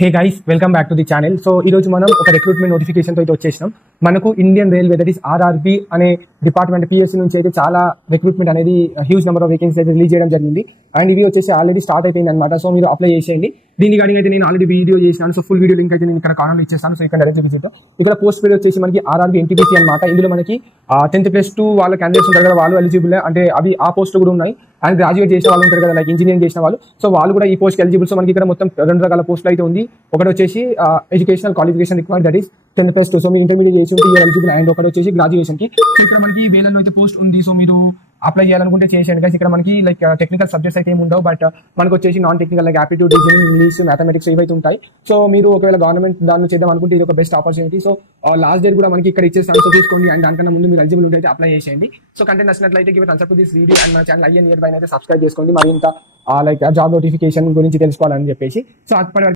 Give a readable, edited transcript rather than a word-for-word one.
Hey guys, welcome back to the channel. So ఈ రోజు మనం ఒక రిక్రూట్మెంట్ నోటిఫికేషన్ తో అయితే వచ్చేసినాం. మనకు Indian railway that is RRB అనే డిపార్ట్మెంట్ పిఎస్సి నుంచి అయితే చాలా రిక్రూట్మెంట్ అనేది హ్యూజ్ నెంబర్ ఆఫ్ వేకెన్సీ అయితే రిలీజ్ చేయడం జరిగింది. అండ్ ఇవి వచ్చేసి ఆల్రెడీ స్టార్ట్ అయిపోయింది అనమాట. సో మీరు అప్లై చేసేయండి. దీని కానీ అయితే నేను ఆల్రెడీ వీడియో చేసినాను. సో ఫుల్ వీడియో లింక్ అయితే నేను ఇక్కడ కామెంట్ ఇచ్చేస్తాను. సో ఇక్కడ డైరెక్ట్ విజిట్. ఇక్కడ పోస్ట్ పీరియడ్ వచ్చేసి మనకి ఆర్ఆర్బి ఎన్టీపీసీ అనమాట. ఇందులో మనకి 10th+2 వాళ్ళ క్యాండిడేట్స్ ఉంటారు కదా, వాళ్ళు ఎలిజిబుల్. అంటే అవి ఆ పోస్ట్ కూడా ఉన్నాయి. అండ్ గ్రాడ్యుయేట్ చేసిన వాళ్ళు ఉంటారు కదా, లైక్ ఇంజనీరింగ్ చేసిన వాళ్ళు. సో వాళ్ళు కూడా ఈ పోస్ట్ ఎలిజిబుల్. సో మనకి ఇక్కడ మొత్తం 2 రకాల పోస్టులు అయితే ఉంది. ఒకటి వచ్చేసి educational qualification required, that is 10th+2. So మీరు ఇంటర్మీడియట్ చేసి ఉంటే ఎలిజిబుల్. అండ్ ఒకటి వచ్చేసి గ్రాడ్యుయేషన్ కి. సో ఇక్కడ మనకి వేలలో అయితే పోస్ట్ ఉంది. సో మీరు అప్లై చేయాలనుకుంటే చేసేయండి గైస్. ఇక్కడ మనకి లైక్ టెక్నికల్ సబ్జెక్ట్స్ అయితే ఏమి ఉండవు, బట్ మనకు వచ్చేసి non technical like aptitude, reasoning, English, mathematics ఇవైతే ఉంటాయి. సో మీరు ఒకవేళ గవర్నమెంట్ దాన్ని చేద్దాం అనుకుంటే ఇది ఒక best opportunity. So last date కూడా మనకి ఇక్కడ ఇచ్చేస్తాను. సో చూసుకోండి. అండ్ దానికన్నా ముందు మీరు ఎలిజిబుల్ ఉంటే అప్లై చేసేయండి. సో కంటెంట్ నచ్చినట్లయితే give thumbs up to this video and మన ఛానల్ ఐఎన్ నియర్ బై అయితే సబ్స్క్రైబ్ చేసుకోండి. మరి ఇంత లైక్ జాబ్ నోటిఫికేషన్ గురించి తెలుసుకోవాలని చెప్పేసి. సో అప్పటి